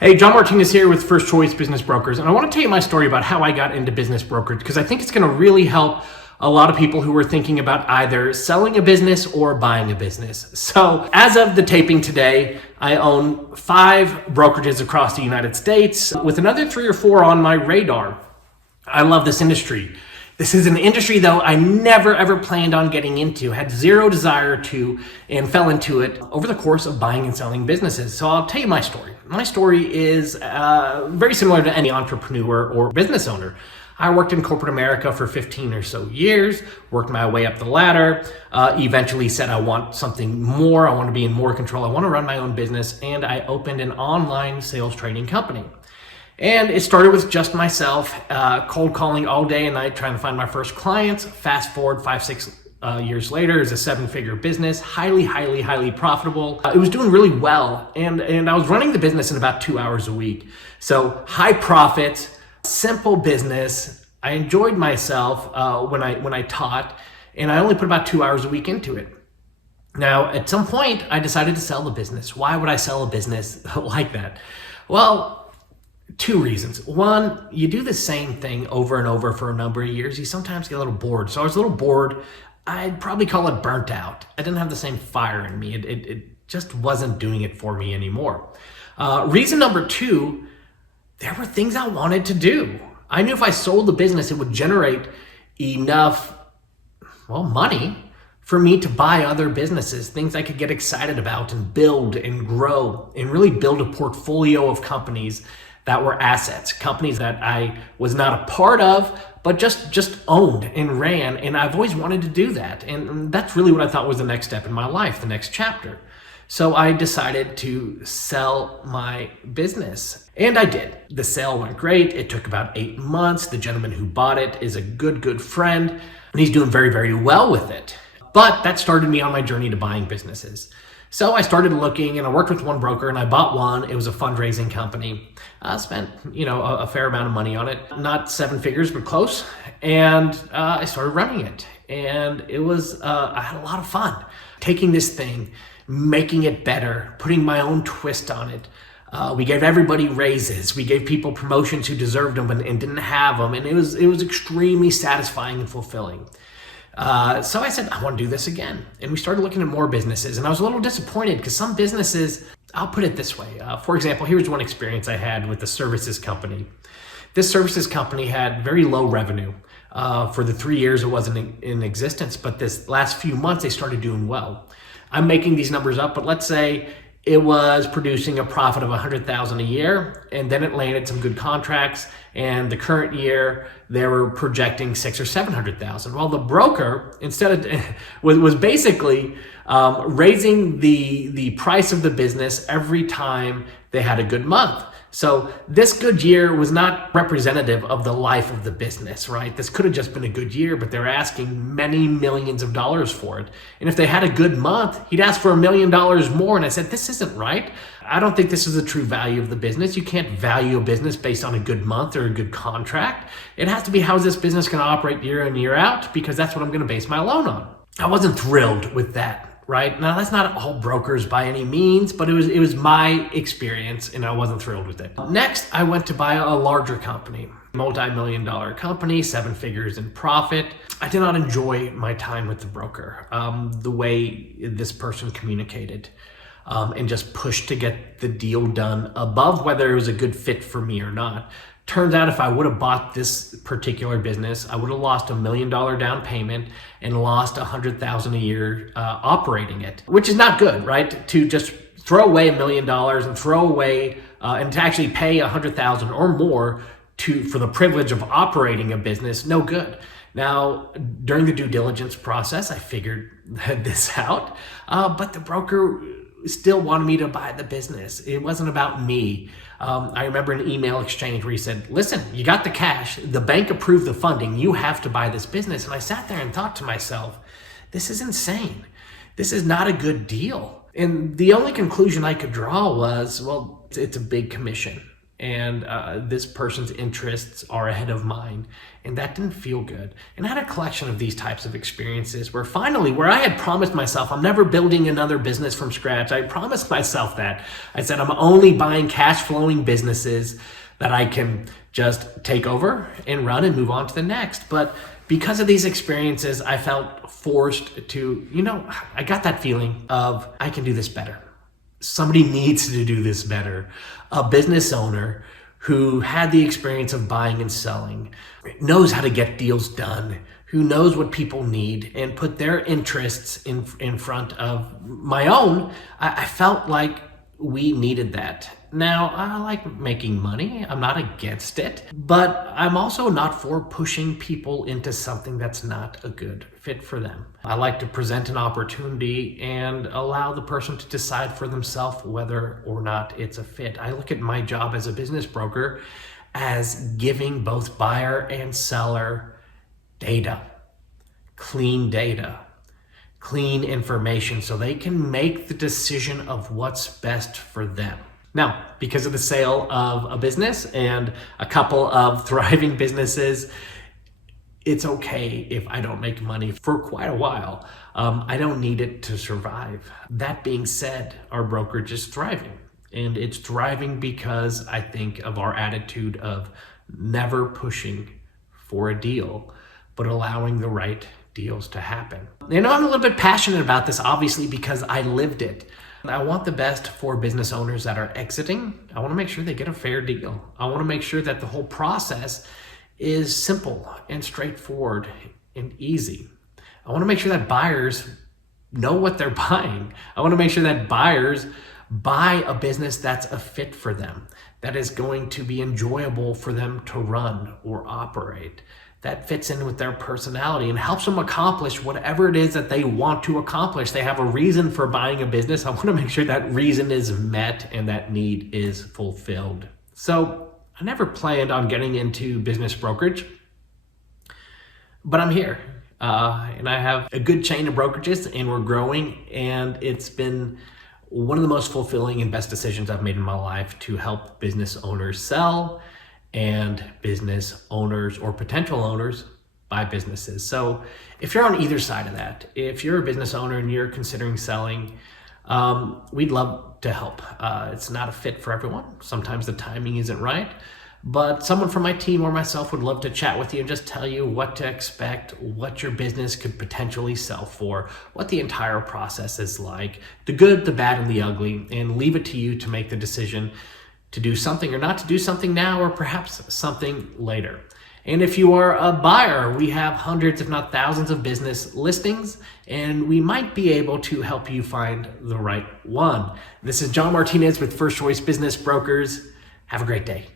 Hey, John Martinez here with First Choice Business Brokers, and I want to tell you my story about how I got into business brokerage because I think it's going to really help a lot of people who are thinking about either selling a business or buying a business. So as of the taping today, I own 5 brokerages across the United States with another 3 or 4 on my radar. I love this industry. This is an industry, though, I never ever planned on getting into, had zero desire to, and fell into it over the course of buying and selling businesses. So I'll tell you my story. My story is very similar to any entrepreneur or business owner. I worked in corporate America for 15 or so years, worked my way up the ladder, eventually said I want something more, I want to be in more control, I want to run my own business, and I opened an online sales training company. And it started with just myself, cold calling all day and night, trying to find my first clients. Fast forward 5-6 years later, it's a 7-figure business, highly profitable. It was doing really well, and I was running the business in about 2 hours a week. So high profits, simple business. I enjoyed myself when I taught, and I only put about 2 hours a week into it. Now, at some point, I decided to sell the business. Why would I sell a business like that? Well, 2 reasons. One, you do the same thing over and over for a number of years. You sometimes get a little bored. So I was a little bored. I'd probably call it burnt out. I didn't have the same fire in me. It just wasn't doing it for me anymore. Reason number 2, there were things I wanted to do. I knew if I sold the business, it would generate enough, money for me to buy other businesses, things I could get excited about and build and grow and really build a portfolio of companies that were assets, companies that I was not a part of, but just owned and ran. And I've always wanted to do that. And that's really what I thought was the next step in my life, the next chapter. So I decided to sell my business. And I did. The sale went great. It took about 8 months. The gentleman who bought it is a good friend, and he's doing very well with it. But that started me on my journey to buying businesses. So I started looking, and I worked with one broker, and I bought one. It was a fundraising company. I spent, a fair amount of money on it. Not 7 figures, but close. And I started running it. And it was, I had a lot of fun. Taking this thing, making it better, putting my own twist on it. We gave everybody raises. We gave people promotions who deserved them and didn't have them. And it was extremely satisfying and fulfilling. So I said, I want to do this again. And we started looking at more businesses. And I was a little disappointed because some businesses, I'll put it this way. For example, here's one experience I had with a services company. This services company had very low revenue. For the 3 years it wasn't in existence, but this last few months they started doing well. I'm making these numbers up, but let's say it was producing a profit of $100,000 a year, and then it landed some good contracts, and the current year they were projecting $600,000 or $700,000. Well, the broker instead of was basically raising the price of the business every time they had a good month. So this good year was not representative of the life of the business, right? This could have just been a good year, but they're asking many millions of dollars for it. And if they had a good month, he'd ask for $1 million more. And I said, this isn't right. I don't think this is the true value of the business. You can't value a business based on a good month or a good contract. It has to be, how is this business going to operate year in, year out? Because that's what I'm going to base my loan on. I wasn't thrilled with that. Right? Now, that's not all brokers by any means, but it was my experience and I wasn't thrilled with it. Next, I went to buy a larger company, multi-million-dollar company, 7 figures in profit. I did not enjoy my time with the broker, the way this person communicated and just pushed to get the deal done above whether it was a good fit for me or not. Turns out if I would have bought this particular business, I would have lost $1 million down payment and lost $100,000 a year operating it, which is not good, right? To just throw away $1 million and throw away and to actually pay $100,000 or more for the privilege of operating a business, no good. Now, during the due diligence process, I figured this out, but the broker still wanted me to buy the business. It wasn't about me. I remember an email exchange where he said, listen, you got the cash, the bank approved the funding, you have to buy this business. And I sat there and thought to myself, this is insane. This is not a good deal. And the only conclusion I could draw was, well, it's a big commission. and this person's interests are ahead of mine. And that didn't feel good. And I had a collection of these types of experiences where I had promised myself I'm never building another business from scratch. I promised myself that. I said I'm only buying cash flowing businesses that I can just take over and run and move on to the next. But because of these experiences, I felt forced to, I got that feeling of I can do this better. Somebody needs to do this better. A business owner who had the experience of buying and selling, knows how to get deals done, who knows what people need, and put their interests in front of my own. I felt like we needed that. Now, I like making money. I'm not against it, but I'm also not for pushing people into something that's not a good fit for them. I like to present an opportunity and allow the person to decide for themselves whether or not it's a fit. I look at my job as a business broker as giving both buyer and seller data, clean information, so they can make the decision of what's best for them. Now, because of the sale of a business and a couple of thriving businesses, it's okay if I don't make money for quite a while. I don't need it to survive. That being said, our brokerage is thriving. And it's thriving because I think of our attitude of never pushing for a deal, but allowing the right deals to happen. I'm a little bit passionate about this, obviously, because I lived it. I want the best for business owners that are exiting. I want to make sure they get a fair deal. I want to make sure that the whole process is simple and straightforward and easy. I want to make sure that buyers know what they're buying. I want to make sure that buyers buy a business that's a fit for them, that is going to be enjoyable for them to run or operate, that fits in with their personality and helps them accomplish whatever it is that they want to accomplish. They have a reason for buying a business. I want to make sure that reason is met and that need is fulfilled. So I never planned on getting into business brokerage, but I'm here. And I have a good chain of brokerages and we're growing, and it's been one of the most fulfilling and best decisions I've made in my life to help business owners sell and business owners or potential owners buy businesses. So if you're on either side of that, if you're a business owner and you're considering selling, we'd love to help. It's not a fit for everyone. Sometimes the timing isn't right, but someone from my team or myself would love to chat with you and just tell you what to expect, what your business could potentially sell for, what the entire process is like, the good, the bad, and the ugly, and leave it to you to make the decision to do something or not to do something now, or perhaps something later. And if you are a buyer, we have hundreds, if not thousands, of business listings, and we might be able to help you find the right one. This is John Martinez with First Choice Business Brokers. Have a great day.